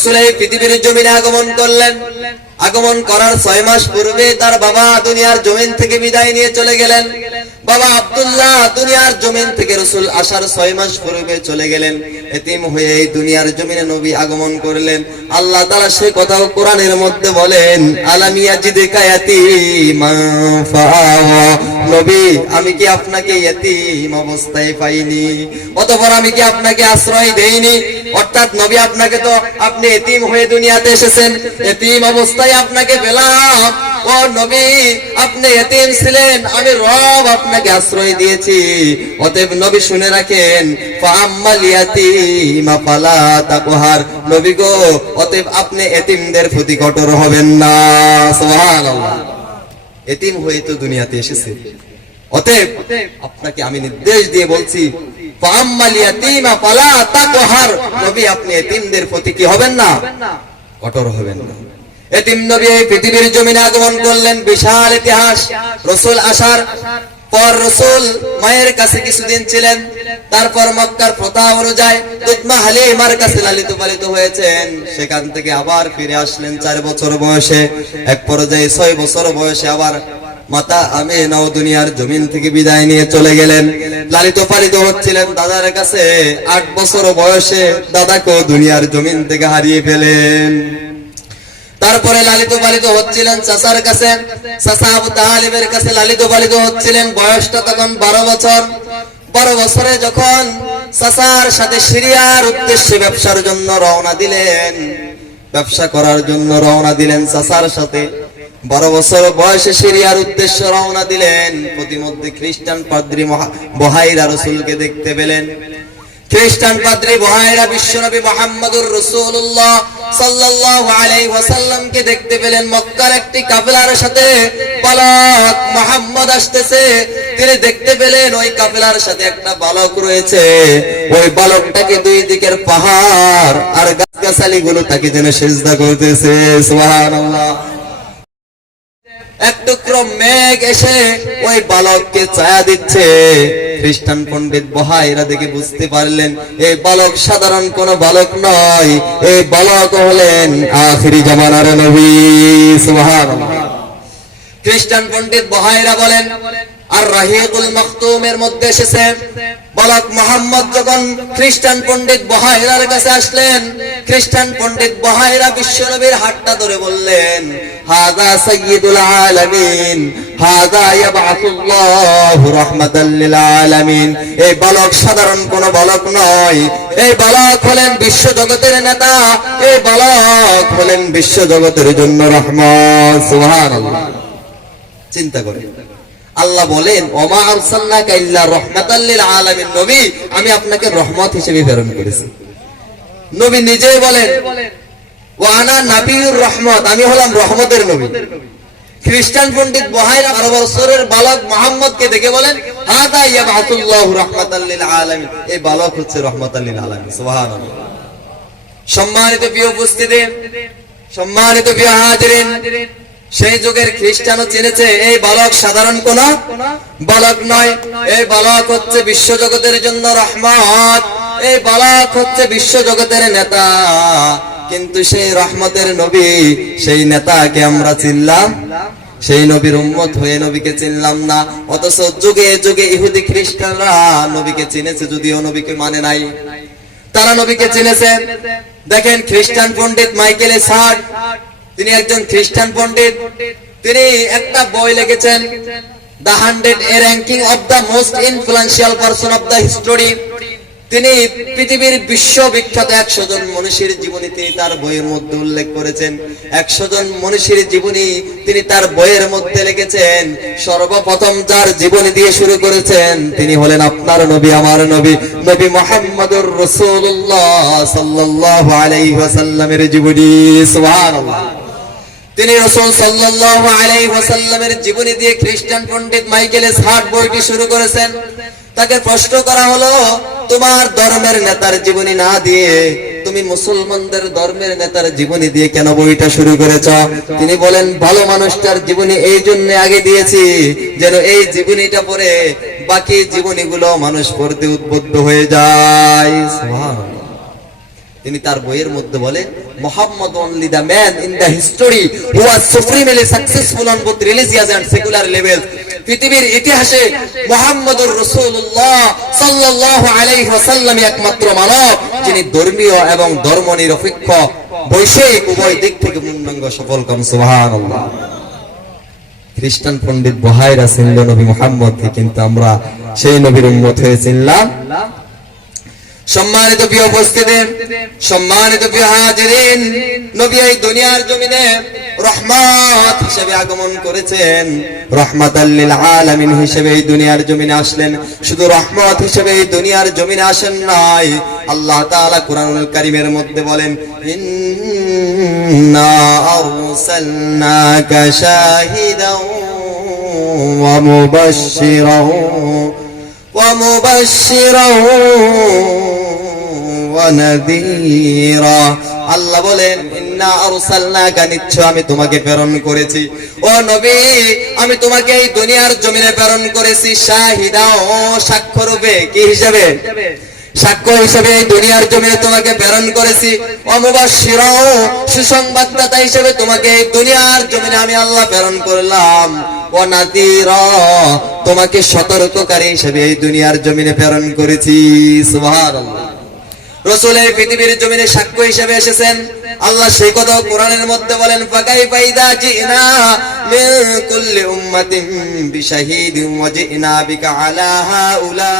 রাসূল এই পৃথিবীর জমিনে আগমন করলেন। আগমন করার 6 মাস পূর্বে তার বাবা দুনিয়ার জমিন থেকে বিদায় নিয়ে চলে গেলেন। বাবা আব্দুল্লাহ দুনিয়ার জমিন থেকে রাসূল আসার 6 মাস পূর্বে চলে গেলেন। এতিম হয়ে এই দুনিয়ার জমিনে নবী আগমন করলেন। আল্লাহ তাআলা সেই কথাও কোরআনের মধ্যে বলেন, আলাম ইয়াজিদকা ইয়াতীমান ফাআওয়া, নবী আমি কি আপনাকে ইয়তীম অবস্থায় পাইনি, অতঃপর আমি কি আপনাকে আশ্রয় দেইনি? অর্থাৎ নবী আপনাকে তো আপনি এতিম হয়ে দুনিয়াতে এসেছেন, এতিম অবস্থায় আপনাকে পেলাম। ও নবী আপনি এতিম ছিলেন, আমি রব আপনাকে আশ্রয় দিয়েছি। অতএব নবী শুনে রাখেন, ফাআম্মাল ইয়াতীমা ফালা তাকহার, নবী গো অতএব আপনি এতিমদের প্রতি কঠোর হবেন না। সুবহানাল্লাহ। এতিম হয়ে তো দুনিয়াতে এসেছে, অতএব আপনাকে আমি নির্দেশ দিয়ে বলছি, ফাআম্মাল ইয়াতীমা ফালা তাকহার, নবী আপনি এতিমদের প্রতি কি হবেন না, কঠোর হবেন না। এতিম নবী এই পৃথিবীর জমিনে আগমন করলেন। বিশাল ইতিহাস। রাসূল আসার পর রাসূল মায়ের কাছে কিছুদিন ছিলেন, তারপর মক্কার প্রথা অনুযায়ী উম্মে হালিমার কাছে লালিত পালিত হয়েছেন। সেখান থেকে আবার ফিরে আসলেন 4 বছর বয়সে। এক পর্যায়ে 6 বছর বয়সে আবার মাতা আমিনাও দুনিয়ার জমিন থেকে বিদায় নিয়ে চলে গেলেন। লালিত পালিত হচ্ছিলেন দাদার কাছে। 8 বছর বয়সে দাদাকে দুনিয়ার জমিন থেকে হারিয়ে ফেলেন। তারপরে লালিত পালিত হচ্ছিলেন চাচার কাছে, চাচা আবু তালিবের কাছে লালিত পালিত হচ্ছিলেন। বয়সটা তখন 12 বছর। 12 বছরে যখন চাচার সাথে সিরিয়ার উদ্দেশ্যে ব্যবসার জন্য রওনা দিলেন, ব্যবসা করার জন্য রওনা দিলেন চাচার সাথে। 12 বছর বয়সে সিরিয়ার উদ্দেশ্যে রওনা দিলেন। প্রতিমধ্যে খ্রিস্টান পাদ্রী বহাইরা রাসূলকে দেখতে পেলেন। খ্রিস্টান পাদ্রী বহাইরা বিশ্বনবী মুহাম্মদুর রাসূলুল্লাহ সাল্লাল্লাহু আলাইহি ওয়াসাল্লামকে দেখতে পেলেন। মক্কার একটি কাফেলার সাথে বালক মুহাম্মদ আসতেছে। তিনি দেখতে পেলেন ওই কাফেলার সাথে একটা বালক রয়েছে। ওই বালকটাকে দুই দিকের পাহাড় আর গাছগাছালিগুলো তাকে যেন সিজদা করতেছে। সুবহানাল্লাহ। এক টুকরো মেঘ এসে ওই বালককে ছায়া দিচ্ছে। খ্রিস্টান পণ্ডিত বহাইরা দেখে বুঝতে পারলেন এই বালক সাধারণ কোন বালক নয়, এই বালক হলেন আখিরি জামানার নবী। সুবহানাল্লাহ। খ্রিস্টান পণ্ডিত বহাইরা বলেন, আর রাহিকুল মাকতুমের মধ্যে এসেছে। বালক মুহাম্মদ যখন খ্রিস্টান পণ্ডিত বহাইরার কাছে আসলেন, খ্রিস্টান পণ্ডিত বহাইরা বিশ্বনবীর হাতটা ধরে বললেন, হাযা সাইয়্যিদুল আলামিন, হাযা ইয়াবআসুল্লাহু রাহমাতাল লিল আলামিন। এই বালক সাধারণ কোন বালক নয়, এই বালক হলেন বিশ্ব জগতের নেতা, এই বালক হলেন বিশ্ব জগতের জন্য রহমত। সুবহানাল্লাহ। চিন্তা করেন, আল্লাহ বলেন, ওমা আরসালনাকা ইল্লা রাহমাতাল লিল আলামিন, নবী আমি আপনাকে রহমত হিসেবে প্রেরণ করেছি। নবী নিজেই বলেন, ওয়া আনা নাবিয়ুর রহমত, আমি হলাম রহমতের নবী। খ্রিস্টান পণ্ডিত বহাইরা 12 বছরের বালক মুহাম্মদকে দেখে বলেন, হাদা ইয়াবআসুল্লাহু রাহমাতাল লিল আলামিন, এই বালক হচ্ছে রহমাতাল লিল আলামিন। সুবহানাল্লাহ। সম্মানিত প্রিয় উপস্থিতি, সম্মানিত প্রিয় হাজিরিন, সেই যুগের খ্রিস্টানও চিনেছে এই বালক সাধারণ কোন বালক নয়, এই বালক হচ্ছে বিশ্বজগতের জন্য রহমত, এই বালক হচ্ছে বিশ্বজগতের নেতা। কিন্তু সেই রহমতের নবী, সেই নেতাকে আমরা চিনলাম, সেই নবীর উম্মত হয়ে নবীকে চিনলাম না। অথচ যুগে যুগে ইহুদি খ্রিস্টানরা নবীকে চিনেছে, যদিও নবীকে মানে নাই, তারা নবীকে চিনেছে। দেখেন খ্রিস্টান পণ্ডিত মাইকেল সার্ট, তিনি একজন খ্রিস্টান পণ্ডিত। তিনি একটা বই লিখেছেন, the 100 ranking of the most influential person of the history. তিনি পৃথিবীর বিশ্ববিখ্যাত 100 জন মনীষীর জীবনী তিনি তার বইয়ের মধ্যে উল্লেখ করেছেন। 100 জন মনীষীর জীবনী তিনি তার বইয়ের মধ্যে লিখেছেন। সর্বপ্রথম যার জীবনী দিয়ে শুরু করেছেন তিনি হলেন আপনার নবী, আমার নবী, নবী মুহাম্মদুর রাসূলুল্লাহ সাল্লাল্লাহু আলাইহি ওয়াসাল্লামের জীবনী। সুবহানাল্লাহ। তিনি রাসূল সাল্লাল্লাহু আলাইহি ওয়াসাল্লামের জীবনী দিয়ে খ্রিস্টান পণ্ডিত মাইকেল সার্ট বইটি শুরু করেছেন। তাকে প্রশ্ন করা হলো, তোমার ধর্মের নেতার জীবনী না দিয়ে তুমি মুসলমানদের ধর্মের নেতার জীবনী দিয়ে কেন বইটা শুরু করেছ? তিনি বলেন, ভালো মানুষটার জীবনী এই জন্য আগে দিয়েছি যেন এই জীবনীটা পড়ে বাকি জীবনীগুলো মানুষ পড়তে উদ্বুদ্ধ হয়ে যায়। সুবহানাল্লাহ। তিনি তার বইয়ের মধ্যে বলেন, Muhammad only the man in the history who was supremely successful on both religious and secular levels. পৃথিবীর ইতিহাসে মুহাম্মদুর রাসূলুল্লাহ সাল্লাল্লাহু আলাইহি ওয়াসাল্লাম একমাত্র মানব যিনি ধর্মীয় এবং ধর্মনিরপেক্ষ বৈষয়িক উভয় দিক থেকে পূর্ণাঙ্গ সফলকাম। সুবহানাল্লাহ। খ্রিস্টান পণ্ডিত বহাইরা চিনল নবী মুহাম্মদকে, কিন্তু আমরা সেই নবীর উম্মত হয়ে চিনলাম। সম্মানিত প্রিয় উপস্থিতি, সম্মানিত প্রিয় হাজিরিন, নবী এই দুনিয়ার জমিনে রহমত হিসেবে আগমন করেছেন, রহমাতাল লিল আলামিন হিসেবে এই দুনিয়ার জমিনে আসলেন। শুধু রহমত হিসেবে এই দুনিয়ার জমিনে আসেন নাই, আল্লাহ তাআলা কুরআনুল কারীমের মধ্যে বলেন, ইন্না আরসালনাকা শাহিদাও ওয়া মুবাশশিরাও ওয়া নাযীরা। আল্লাহ বলেন, ইন্না আরসালনাকা, নিশ্চয় আমি তোমাকে প্রেরণ করেছি ও নবী, আমি তোমাকে এই দুনিয়ার জমিনে প্রেরণ করেছি শাহিদা, ও সাক্ষ্য রূপে। কি হিসেবে? সাক্ষ্য হিসেবে এই দুনিয়ার জমিনে তোমাকে প্রেরণ করেছি। ও মুবাশশিরা, সুসংবাদদাতা হিসেবে তোমাকে এই দুনিয়ার জমিনে আমি আল্লাহ প্রেরণ করলাম। ও নাযীরা, তোমাকে সতর্ককারী হিসেবে এই দুনিয়ার জমিনে প্রেরণ করেছি। সুবহানাল্লাহ। রাসূল এই পৃথিবীর জমিনে সাক্ষ্য হিসেবে এসেছেন। আল্লাহ সেই কথা কোরআনের মধ্যে বলেন, ফাকাইফা ইযা জিনা মিন কুল্লি উম্মাতিন বিশাহিদিন ওয়া জিনা বিকা আলা হাউলা